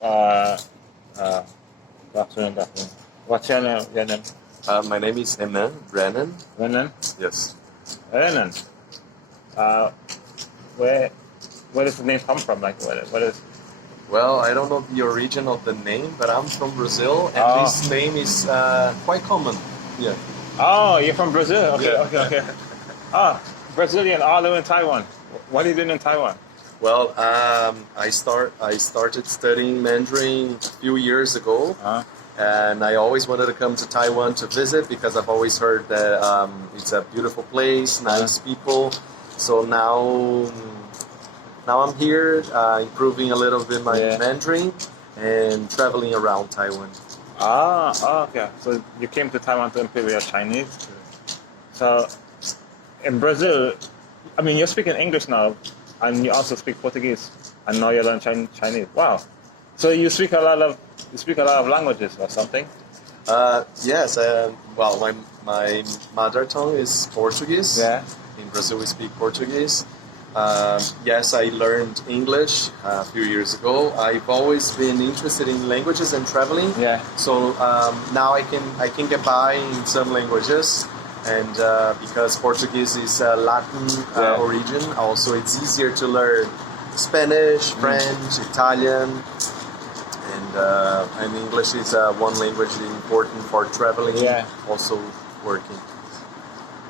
Uh, uh, Good afternoon. What's your name? My name is Renan. Renan? Yes. Renan. Uh, where where does the name come from? Like, what is? Well, I don't know the origin of the name, but I'm from Brazil, and this name is quite common. Yeah. Oh, you're from Brazil. Okay, Yeah. okay. Ah, Brazilian. All live in Taiwan. What are you doing in Taiwan? Well, I started studying Mandarin a few years ago, and I always wanted to come to Taiwan to visit because I've always heard that it's a beautiful place, nice people. So now I'm here, improving a little bit my Mandarin and traveling around Taiwan. Okay. So you came to Taiwan to improve your Chinese. So in Brazil, I mean, you're speaking English now, and you also speak Portuguese, and now you learn Chinese. Wow. So you speak a lot of languages or something? Yes. Well, my mother tongue is Portuguese. Yeah. In Brazil, we speak Portuguese. Yes, I learned English a few years ago. I've always been interested in languages and traveling. Yeah. So now I can get by in some languages, and because Portuguese is Latin origin, also it's easier to learn Spanish, French, Italian, and English is one language important for traveling. Yeah. Also working.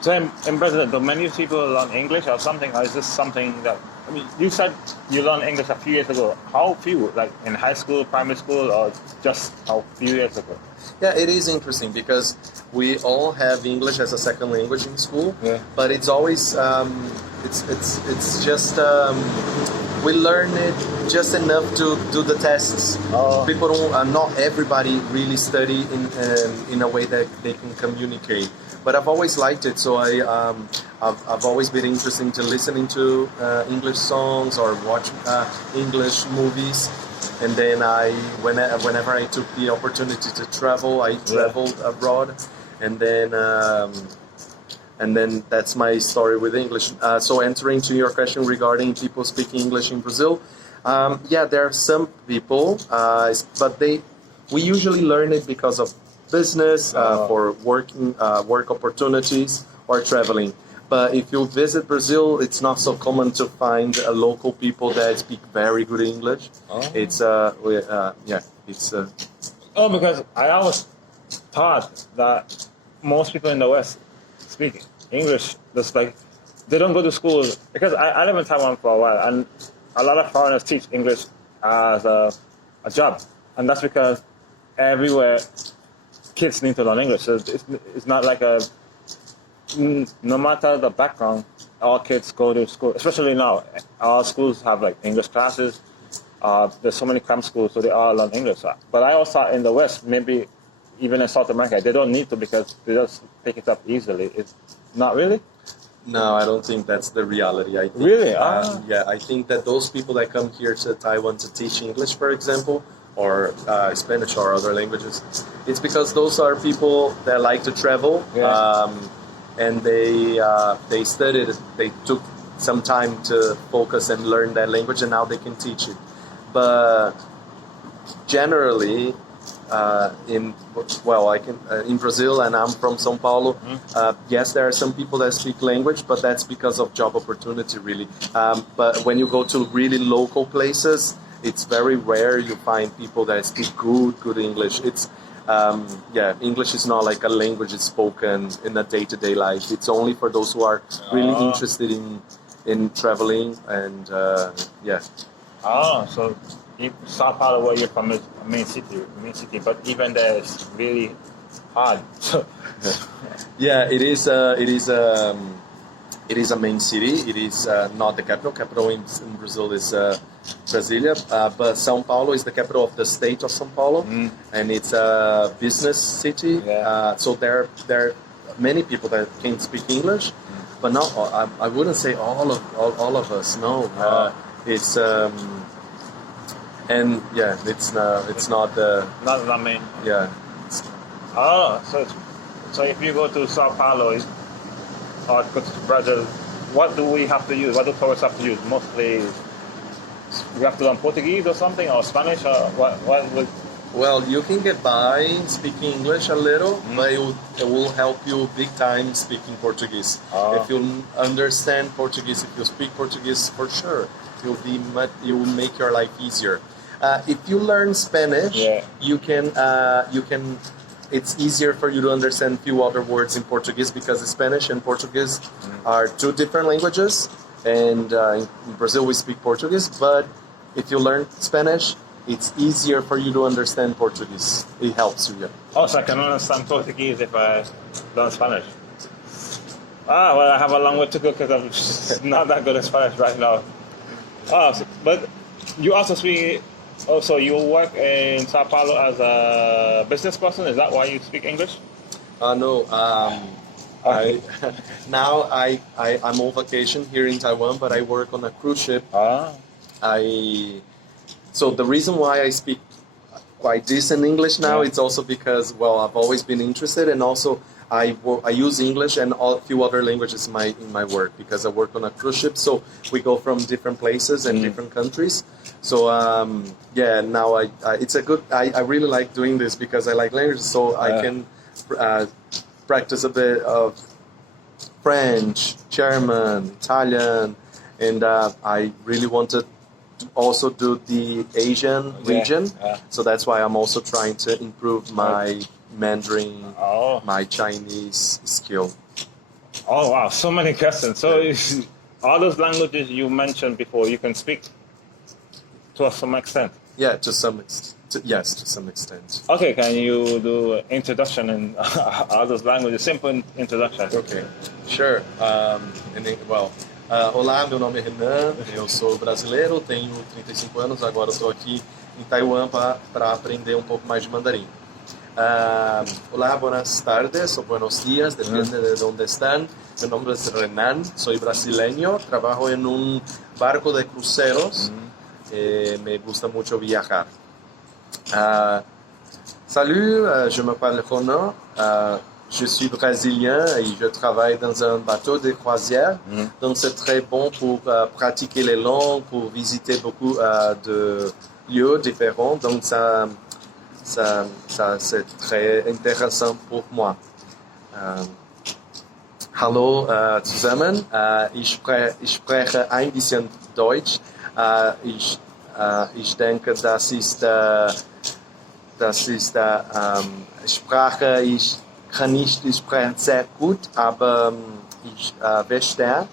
So in Brazil, do many people learn English or something, or is this something that, I mean, you said you learned English a few years ago. How few? Like in high school, primary school, or just a few years ago? Yeah, it is interesting because we all have English as a second language in school, but it's always it's just we learn it just enough to do the tests. People don't, not everybody really study in a way that they can communicate. But I've always liked it, so I've always been interested to listening to English songs or watch English movies. And then whenever I took the opportunity to travel, I traveled abroad, and then that's my story with English. So answering to your question regarding people speaking English in Brazil, there are some people, but we usually learn it because of business, for work opportunities, or traveling. But if you visit Brazil, it's not so common to find local people that speak very good English. It's because I always thought that most people in the West speak English. Just like they don't go to school, because I live in Taiwan for a while, and a lot of foreigners teach English as a job, and that's because everywhere kids need to learn English. So it's not like no matter the background, all kids go to school, especially now. All schools have like English classes. There's so many cram schools, so they all learn English. But I also thought in the West, maybe even in South America, they don't need to because they just pick it up easily. It's not really? No, I don't think that's the reality. I think, really? I think that those people that come here to Taiwan to teach English, for example, or Spanish or other languages, it's because those are people that like to travel, and they studied, they took some time to focus and learn that language, and now they can teach it. But generally, in Brazil, and I'm from São Paulo. Yes, there are some people that speak language, but that's because of job opportunity, really. But when you go to really local places, it's very rare you find people that speak good English. It's English is not like a language it's spoken in a day-to-day life. It's only for those who are really interested in traveling and So Sao Paulo, where you're from, is a main city, but even there it's really hard. It is a main city. It is not the capital. Capital in Brazil is Brasilia, but São Paulo is the capital of the state of São Paulo, and it's a business city. So there are many people that can speak English, but not. I wouldn't say all of us. No, it's it's not the not main. Yeah. So if you go to Sao Paulo or go to Brazil, what do we have to use? What do tourists have to use? Mostly you have to learn Portuguese or something, or Spanish, or what would... Well, you can get by speaking English a little, but it will help you big time speaking Portuguese. If you understand Portuguese, if you speak Portuguese, for sure, you will make your life easier. If you learn Spanish, you can. It's easier for you to understand a few other words in Portuguese because Spanish and Portuguese are two different languages. And in Brazil, we speak Portuguese. But if you learn Spanish, it's easier for you to understand Portuguese. It helps you. Yeah. Also, I can understand Portuguese if I learn Spanish. Well, I have a long way to go because I'm not that good at Spanish right now. But you also speak... Also, you work in Sao Paulo as a business person. Is that why you speak English? No. I'm on vacation here in Taiwan, but I work on a cruise ship. So the reason why I speak quite decent English now, it's also because, well, I've always been interested, and also I use English and a few other languages in my work because I work on a cruise ship. So we go from different places and different countries. So now it's a good. I really like doing this because I like languages, so I can practice a bit of French, German, Italian, and I really wanted to also do the Asian region. So that's why I'm also trying to improve my Mandarin, my Chinese skill. Oh wow, so many questions. So all those languages you mentioned before, you can speak to some extent? Yeah, to some extent. Yes, to some extent. Okay, can you do an introduction in all those languages? Simple introduction. Okay, sure. Olá, meu nome é Renan, eu sou brasileiro, tenho 35 anos, agora estou aqui em Taiwan para aprender um pouco mais de mandarim. Hola, buenas tardes o buenos días, depende de dónde están. Mi nombre es Renan, soy brasileño, trabajo en un barco de cruceros, me gusta mucho viajar. Salut, je m'appelle Renan, je suis brésilien et je travaille dans un bateau de croisière, donc c'est très bon pour pratiquer les langues, pour visiter beaucoup de lieux différents, donc ça c'est très intéressant pour moi. Hallo zusammen, ich spreche ein bisschen Deutsch. Ich denke, das ist Sprache, ich kann nicht sprechen sehr gut, aber ich verstehe.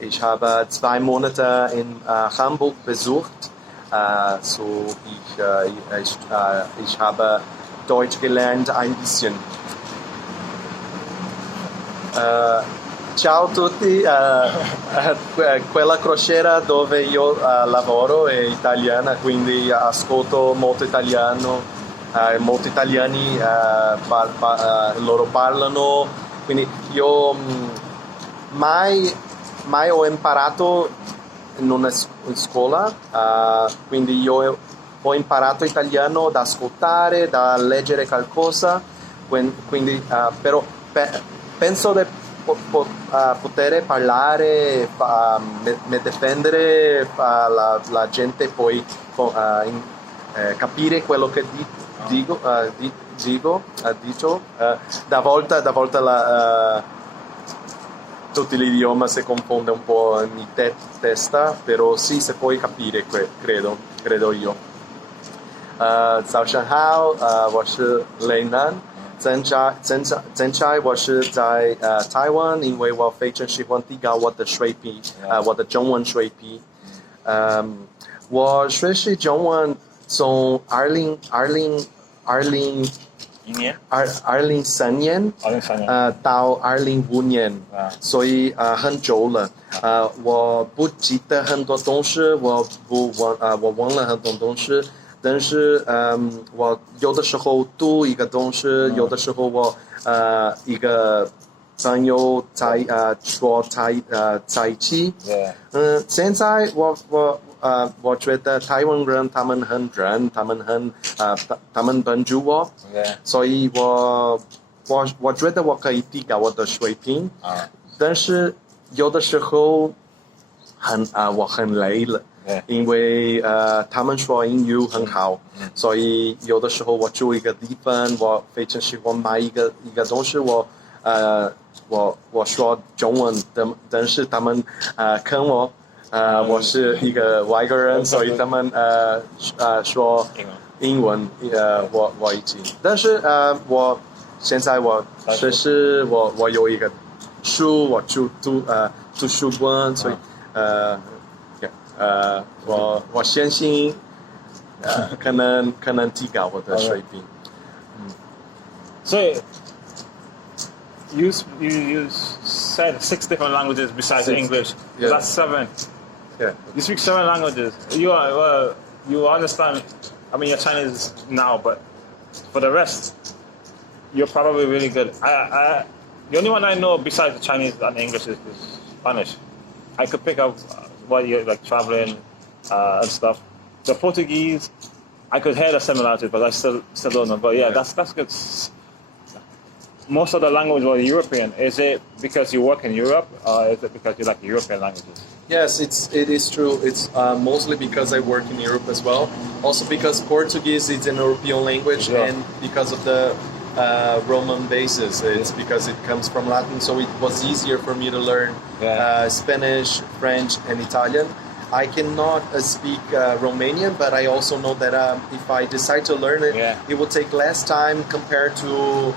Ich habe 2 Monate in Hamburg besucht. So ich habe Deutsch gelernt ein bisschen. Ciao a tutti, quella crociera dove io lavoro è italiana, quindi ascolto molto italiano, molti italiani loro parlano, quindi io mai ho imparato in una scuola, quindi io ho imparato italiano da ascoltare, da leggere qualcosa, quindi però penso di poter parlare, me difendere, la gente poi capire quello che dico, da volta tutto l'idioma si confonde un po' in testa, però sì, si può capire, credo io. 早上好，我是雷南。现在我是在台湾，因为我非常喜欢提高我的水平，我的中文水平。我学习中文从2003年到2005年，所以很久了。我不记得很多东西，我忘了很多东西。但是我有的时候读一个东西，有的时候我一个朋友说在一起。现在我觉得台湾人他们很人，他们帮助我，所以我觉得我可以提高我的水平，但是有的时候我很累了。因为他们说英语很好，所以有的时候我住一个地方，我非常喜欢买一个东西，我说中文的，但是他们看我我是一个外国人，所以他们说英文我已经，但是我现在我有一个书，我住图书馆，所以我相信可能提高我的水平。So you said 6 different languages besides English. Yeah. That's 7. Yeah. You speak 7 languages. You understand. I mean, you're Chinese now, but for the rest, you're probably really good. The only one I know besides Chinese and English is Spanish. I could pick up what you're like traveling and stuff. The Portuguese, I could hear the similarities, but I still don't know. But yeah, that's good. Most of the language was European. Is it because you work in Europe, or is it because you like European languages? Yes, it is true. It's mostly because I work in Europe as well. Also because Portuguese is an European language, and because of the Roman basis, it's because it comes from Latin. So it was easier for me to learn Spanish, French, and Italian. I cannot speak Romanian, but I also know that if I decide to learn it, it will take less time compared to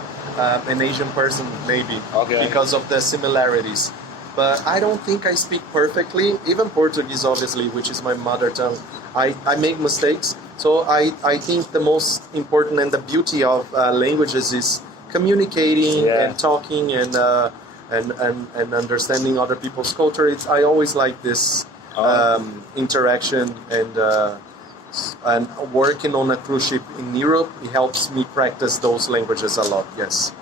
an Asian person, maybe, because of the similarities. But I don't think I speak perfectly. Even Portuguese, obviously, which is my mother tongue, I make mistakes. So I think the most important and the beauty of languages is communicating and talking and understanding other people's culture. I always like this interaction and working on a cruise ship in Europe. It helps me practice those languages a lot. Yes.